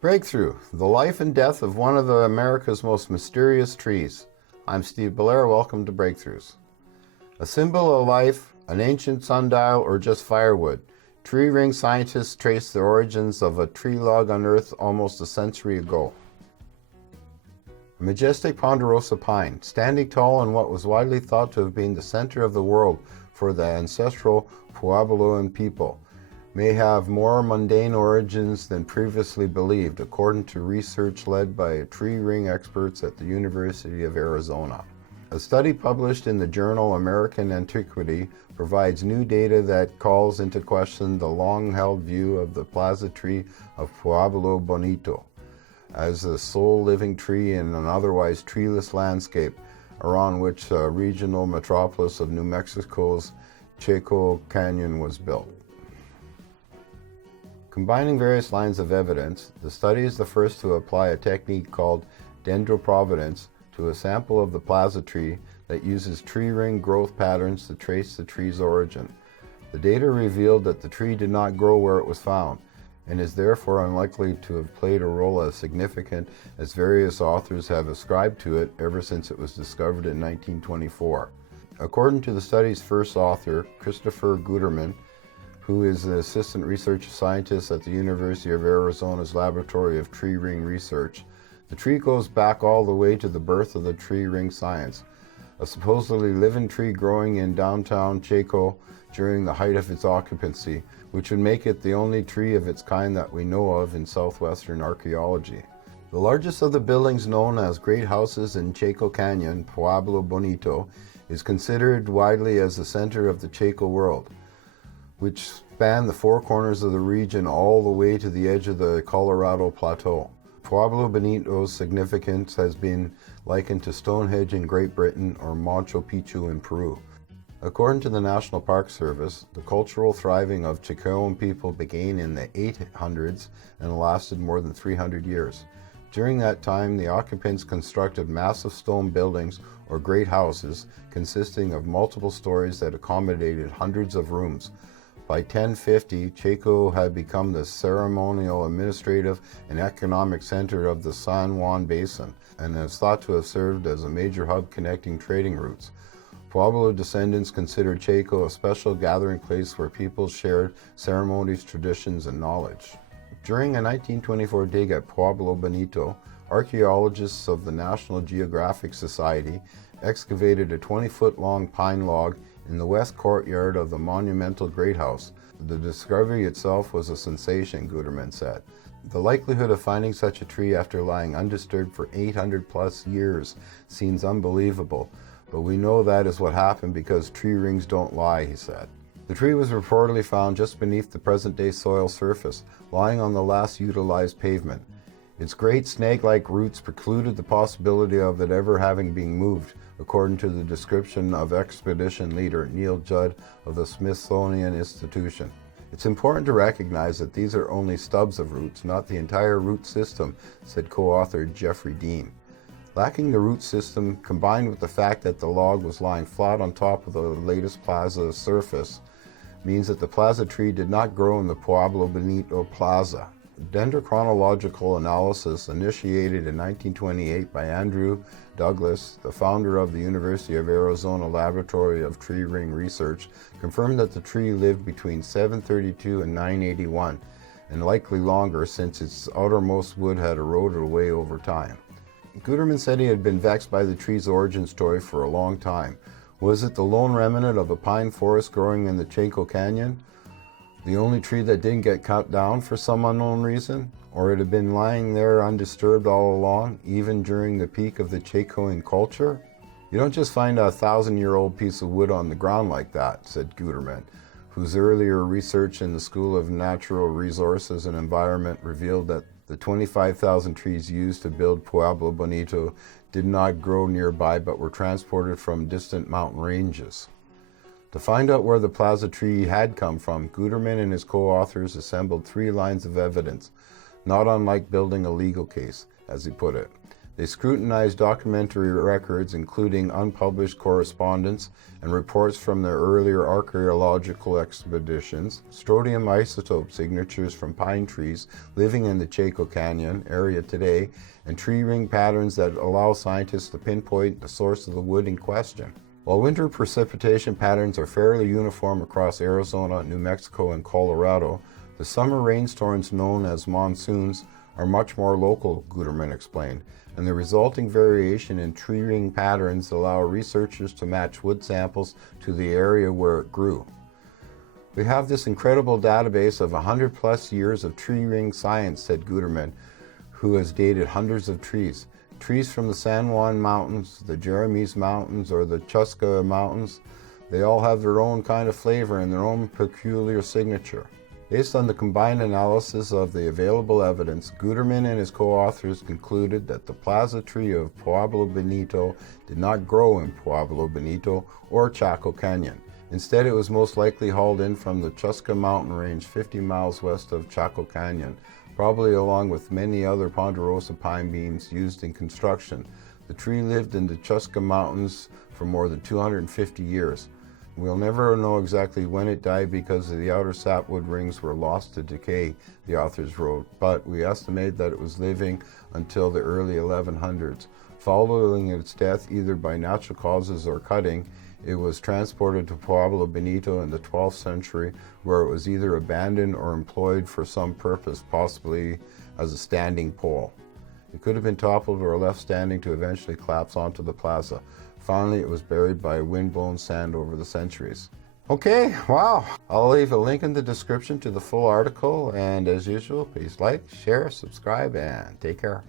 Breakthrough, the life and death of one of America's most mysterious trees. I'm Steve Belair, welcome to Breakthroughs. A symbol of life, an ancient sundial, or just firewood, tree ring scientists trace the origins of a tree log unearthed almost a century ago. A majestic ponderosa pine, standing tall in what was widely thought to have been the center of the world for the ancestral Puebloan people, may have more mundane origins than previously believed, according to research led by tree ring experts at the University of Arizona. A study published in the journal American Antiquity provides new data that calls into question the long-held view of the plaza tree of Pueblo Bonito as the sole living tree in an otherwise treeless landscape around which the regional metropolis of New Mexico's Chaco Canyon was built. Combining various lines of evidence, the study is the first to apply a technique called dendroprovenance to a sample of the plaza tree that uses tree ring growth patterns to trace the tree's origin. The data revealed that the tree did not grow where it was found, and is therefore unlikely to have played a role as significant as various authors have ascribed to it ever since it was discovered in 1924. According to the study's first author, Christopher Guterman, who is an assistant research scientist at the University of Arizona's Laboratory of Tree Ring Research, the tree goes back all the way to the birth of the tree ring science, a supposedly living tree growing in downtown Chaco during the height of its occupancy, which would make it the only tree of its kind that we know of in southwestern archaeology. The largest of the buildings known as great houses in Chaco Canyon, Pueblo Bonito, is considered widely as the center of the Chaco world, which span the four corners of the region all the way to the edge of the Colorado Plateau. Pueblo Bonito's significance has been likened to Stonehenge in Great Britain or Machu Picchu in Peru. According to the National Park Service, the cultural thriving of Chacoan people began in the 800s and lasted more than 300 years. During that time, the occupants constructed massive stone buildings or great houses consisting of multiple stories that accommodated hundreds of rooms. By 1050, Chaco had become the ceremonial, administrative, and economic center of the San Juan Basin and is thought to have served as a major hub connecting trading routes. Pueblo descendants considered Chaco a special gathering place where people shared ceremonies, traditions, and knowledge. During a 1924 dig at Pueblo Bonito, archaeologists of the National Geographic Society excavated a 20-foot-long pine log in the west courtyard of the monumental Great House. The discovery itself was a sensation, Guterman said. The likelihood of finding such a tree after lying undisturbed for 800 plus years seems unbelievable, but we know that is what happened because tree rings don't lie, he said. The tree was reportedly found just beneath the present-day soil surface, lying on the last utilized pavement. Its great snake-like roots precluded the possibility of it ever having been moved, according to the description of expedition leader Neil Judd of the Smithsonian Institution. It's important to recognize that these are only stubs of roots, not the entire root system, said co-author Jeffrey Dean. Lacking the root system, combined with the fact that the log was lying flat on top of the latest plaza surface, means that the plaza tree did not grow in the Pueblo Bonito Plaza. Dendrochronological analysis, initiated in 1928 by Andrew Douglas, the founder of the University of Arizona Laboratory of Tree Ring Research, confirmed that the tree lived between 732 and 981, and likely longer since its outermost wood had eroded away over time. Guterman said he had been vexed by the tree's origin story for a long time. Was it the lone remnant of a pine forest growing in the Chaco Canyon? The only tree that didn't get cut down for some unknown reason? Or it had been lying there undisturbed all along, even during the peak of the Chacoan culture? You don't just find a 1,000-year-old piece of wood on the ground like that, said Guterman, whose earlier research in the School of Natural Resources and Environment revealed that the 25,000 trees used to build Pueblo Bonito did not grow nearby but were transported from distant mountain ranges. To find out where the plaza tree had come from, Guterman and his co-authors assembled 3 lines of evidence, not unlike building a legal case, as he put it. They scrutinized documentary records, including unpublished correspondence and reports from their earlier archaeological expeditions, strontium isotope signatures from pine trees living in the Chaco Canyon area today, and tree ring patterns that allow scientists to pinpoint the source of the wood in question. While winter precipitation patterns are fairly uniform across Arizona, New Mexico, and Colorado, the summer rainstorms known as monsoons are much more local, Guterman explained, and the resulting variation in tree ring patterns allow researchers to match wood samples to the area where it grew. We have this incredible database of 100 plus years of tree ring science, said Guterman, who has dated hundreds of trees. Trees from the San Juan Mountains, the Jeremy's Mountains, or the Chusca Mountains, they all have their own kind of flavor and their own peculiar signature. Based on the combined analysis of the available evidence, Guterman and his co-authors concluded that the plaza tree of Pueblo Bonito did not grow in Pueblo Bonito or Chaco Canyon. Instead, it was most likely hauled in from the Chusca mountain range 50 miles west of Chaco Canyon, probably along with many other ponderosa pine beams used in construction. The tree lived in the Chusca Mountains for more than 250 years. We'll never know exactly when it died because the outer sapwood rings were lost to decay, the authors wrote, but we estimate that it was living until the early 1100s. Following its death, either by natural causes or cutting, it was transported to Pueblo Bonito in the 12th century, where it was either abandoned or employed for some purpose, possibly as a standing pole. It could have been toppled or left standing to eventually collapse onto the plaza. Finally, it was buried by wind-blown sand over the centuries. Okay, wow. I'll leave a link in the description to the full article, and as usual, please like, share, subscribe, and take care.